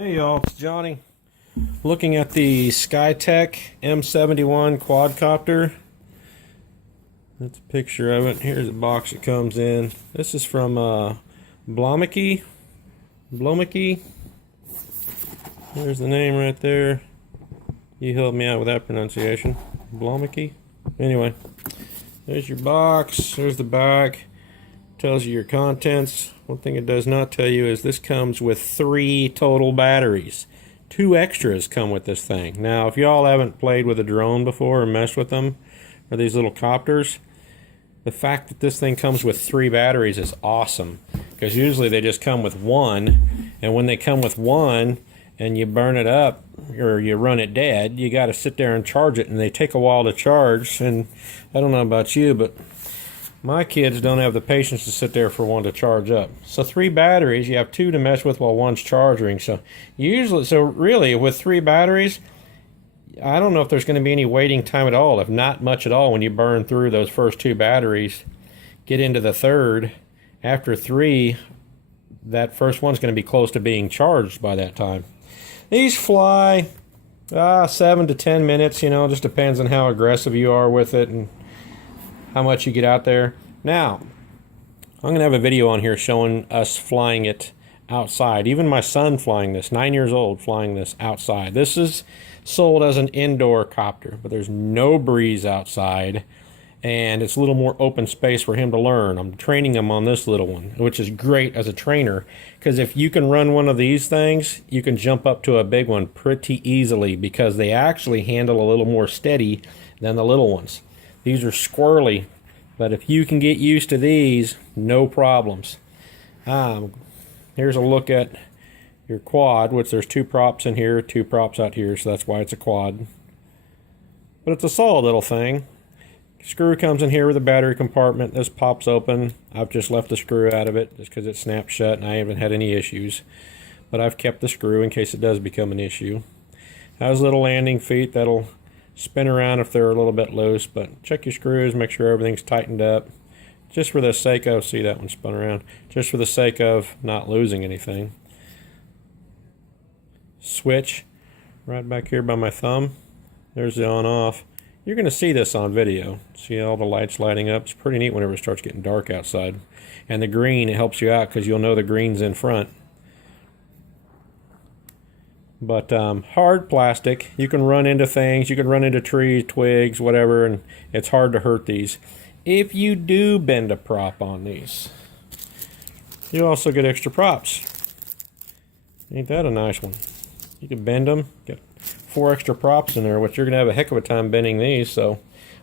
Hey y'all, it's Johnny. Looking at the Skytech M71 quadcopter. That's a picture of it. Here's the box it comes in. This is from Blomiky. There's the name right there. You helped me out with that pronunciation. Blomiky. Anyway, there's your box. There's the back. Tells you your contents. One thing it does not tell you is this comes with 3 total batteries. 2 extras come with this thing. Now, if y'all haven't played with a drone before or messed with them, or these little copters, the fact that this thing comes with 3 batteries is awesome. Because usually they just come with 1, and when they come with 1 and you burn it up or you run it dead, you got to sit there and charge it, and they take a while to charge. And I don't know about you, but my kids don't have the patience to sit there for one to charge up. So 3 batteries, you have 2 to mess with while one's charging. So really with 3 batteries, I don't know if there's going to be any waiting time at all, if not much at all, when you burn through those first 2 batteries. Get into the third. After 3, that first one's going to be close to being charged by that time. These fly 7 to 10 minutes, just depends on how aggressive you are with it and how much you get out there. Now, I'm going to have a video on here showing us flying it outside. Even my son flying this, 9 years old, flying this outside. This is sold as an indoor copter, but there's no breeze outside, and it's a little more open space for him to learn. I'm training him on this little one, which is great as a trainer, because if you can run one of these things, you can jump up to a big one pretty easily, because they actually handle a little more steady than the little ones. These are squirrely, but if you can get used to these, no problems. Here's a look at your quad, which there's 2 props in here, 2 props out here, so that's why it's a quad. But it's a solid little thing. Screw comes in here with a battery compartment. This pops open. I've just left the screw out of it just because it snapped shut and I haven't had any issues. But I've kept the screw in case it does become an issue. Has little landing feet that'll spin around if they're a little bit loose, but check your screws, make sure everything's tightened up, just for the sake of, see that one spun around, just for the sake of not losing anything. Switch right back here by my thumb. There's the on off. You're going to see this on video. See all the lights lighting up. It's pretty neat whenever it starts getting dark outside. And the green, it helps you out because you'll know the green's in front. But hard plastic, you can run into things, you can run into trees, twigs, whatever, and it's hard to hurt these. If you do bend a prop on these, you also get extra props. Ain't that a nice one? You can bend them, get 4 extra props in there, which you're going to have a heck of a time bending these, so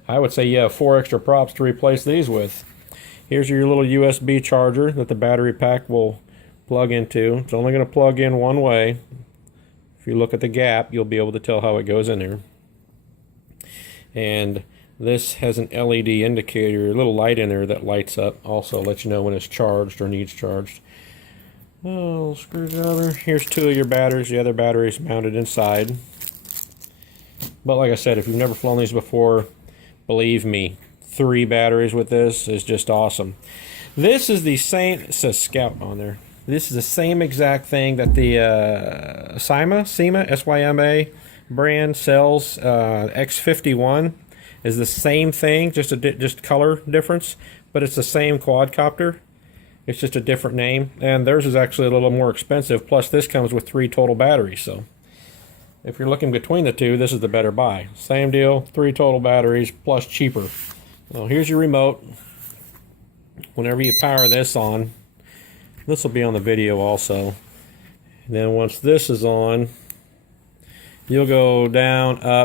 I would say you have 4 extra props to replace these with. Here's your little USB charger that the battery pack will plug into. It's only going to plug in one way. If you look at the gap, you'll be able to tell how it goes in there. And this has an LED indicator, a little light in there that lights up, also lets you know when it's charged or needs charged. Oh, screwdriver. Here's 2 of your batteries. The other battery's mounted inside. But like I said, if you've never flown these before, believe me, 3 batteries with this is just awesome. This is the same, it says Scout on there. This is the same exact thing that the SYMA, S-Y-M-A brand sells. X51 is the same thing, just color difference, but it's the same quadcopter. It's just a different name, and theirs is actually a little more expensive. Plus, this comes with 3 total batteries. So, if you're looking between the 2, this is the better buy. Same deal, 3 total batteries plus cheaper. Well, here's your remote. Whenever you power this on. This will be on the video also. And then once this is on, you'll go down, or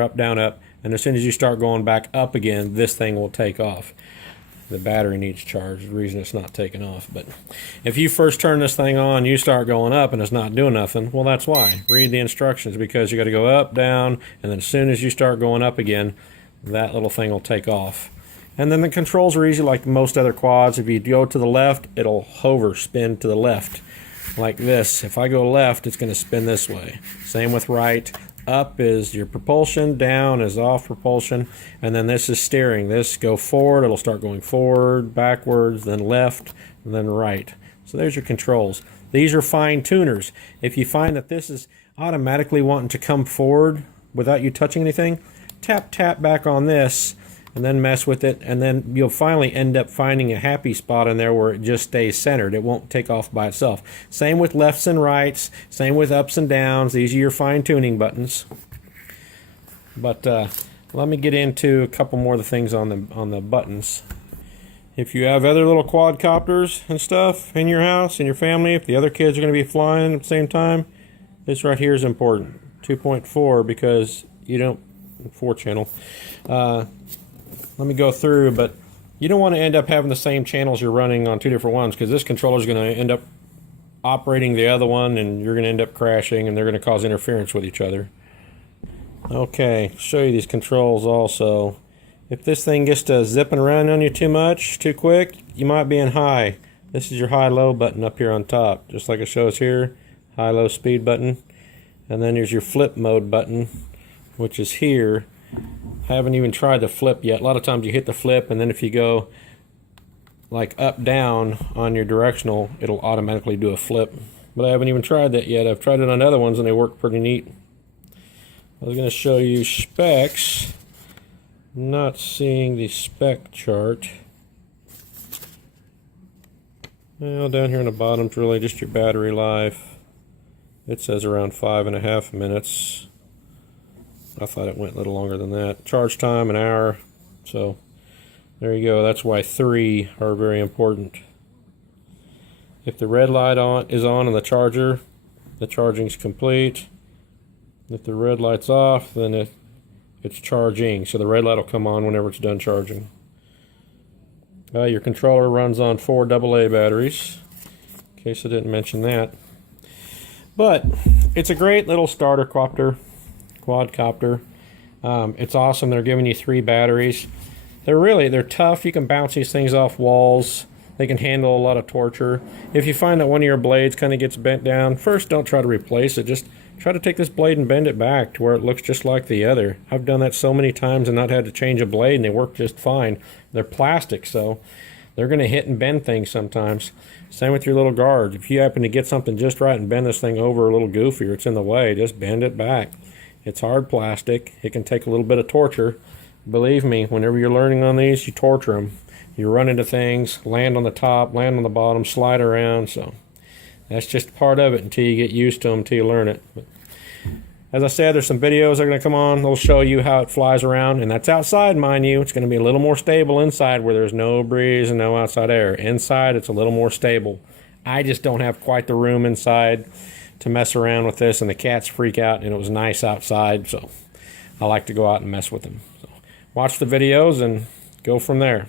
up, down, up. And as soon as you start going back up again, this thing will take off. The battery needs charge, the reason it's not taking off. But if you first turn this thing on, you start going up and it's not doing nothing, well, that's why. Read the instructions, because you got to go up, down, and then as soon as you start going up again, that little thing will take off. And then the controls are easy like most other quads. If you go to the left, it'll hover, spin to the left, like this. If I go left, it's going to spin this way. Same with right. Up is your propulsion, down is off propulsion, and then this is steering. This go forward, it'll start going forward, backwards, then left, and then right. So there's your controls. These are fine tuners. If you find that this is automatically wanting to come forward without you touching anything, tap back on this and then mess with it, and then you'll finally end up finding a happy spot in there where it just stays centered. It won't take off by itself. Same with lefts and rights, same with ups and downs. These are your fine tuning buttons. But let me get into a couple more of the things on the buttons. If you have other little quadcopters and stuff in your house, in your family, if the other kids are going to be flying at the same time, this right here is important. 2.4, because you don't, 4 channel. Let me go through, but you don't want to end up having the same channels you're running on 2 different ones, because this controller is going to end up operating the other one, and you're going to end up crashing, and they're going to cause interference with each other. Okay, show you these controls also. If this thing gets to zipping around on you too much, too quick, you might be in high. This is your high-low button up here on top, just like it shows here, high-low speed button. And then there's your flip mode button, which is here. Haven't even tried the flip yet. A lot of times you hit the flip, and then if you go like up down on your directional, it'll automatically do a flip. But I haven't even tried that yet. I've tried it on other ones and they work pretty neat. I was going to show you specs. Not seeing the spec chart. Well, down here on the bottom is really just your battery life. It says around 5.5 minutes. I thought it went a little longer than that. Charge time, an hour. So there you go. That's why 3 are very important. If the red light is on the charger, the charging's complete. If the red light's off, then it's charging. So the red light will come on whenever it's done charging. Your controller runs on 4 AA batteries, in case I didn't mention that. But it's a great little starter quadcopter. It's awesome. They're giving you 3 batteries. They're tough. You can bounce these things off walls. They can handle a lot of torture. If you find that one of your blades kind of gets bent down, first don't try to replace it. Just try to take this blade and bend it back to where it looks just like the other. I've done that so many times and not had to change a blade, and they work just fine. They're plastic, so they're going to hit and bend things sometimes. Same with your little guards. If you happen to get something just right and bend this thing over a little goofy or it's in the way, just bend it back. It's hard plastic. It can take a little bit of torture. Believe me, whenever you're learning on these, you torture them. You run into things, land on the top, land on the bottom, slide around. So that's just part of it until you get used to them, until you learn it. But as I said, there's some videos that are going to come on. They'll show you how it flies around, and that's outside, mind you. It's going to be a little more stable inside where there's no breeze and no outside air. Inside, it's a little more stable. I just don't have quite the room inside to mess around with this, and the cats freak out, and it was nice outside, so I like to go out and mess with them. So watch the videos and go from there.